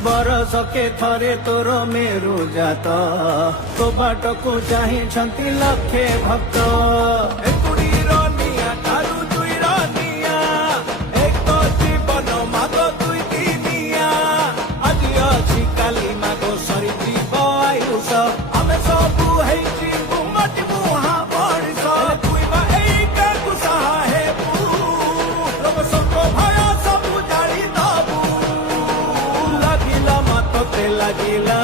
बरसके थरे तोर मेरु जात तो बाटकु चाहिछन्ति लक्षे भक्त एकुडीर निया तारु दुईर निया एक तो जीवन माग दुई दिनिया आजि अछि काली माग सरिजीव आयुष आमे सबु हेछि गुमटी मुहा बढिस तुई बा एई काकु सहाय पु लोक संग भय सबु जाळी दबु लागिला मत ते लागिला